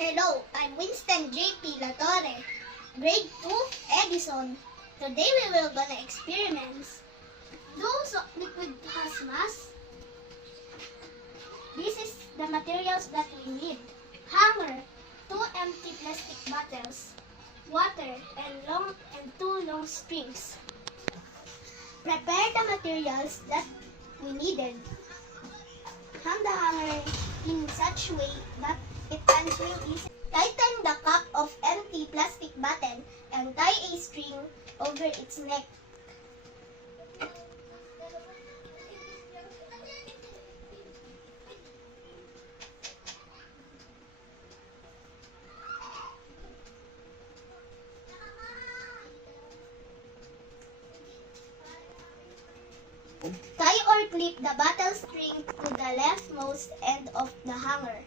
Hello, I'm Winston J.P. Latorre, grade 2, Edison. Today we will gonna experiment those liquid hazmat. This is the materials that we need. Hanger, 2 empty plastic bottles, water, and 2 long strings. Prepare the materials that we needed. Hang the hanger in such way that it unswing easily. Tighten the cap of empty plastic bottle and tie a string over its neck. Tie or clip the bottle string to the leftmost end of the hanger.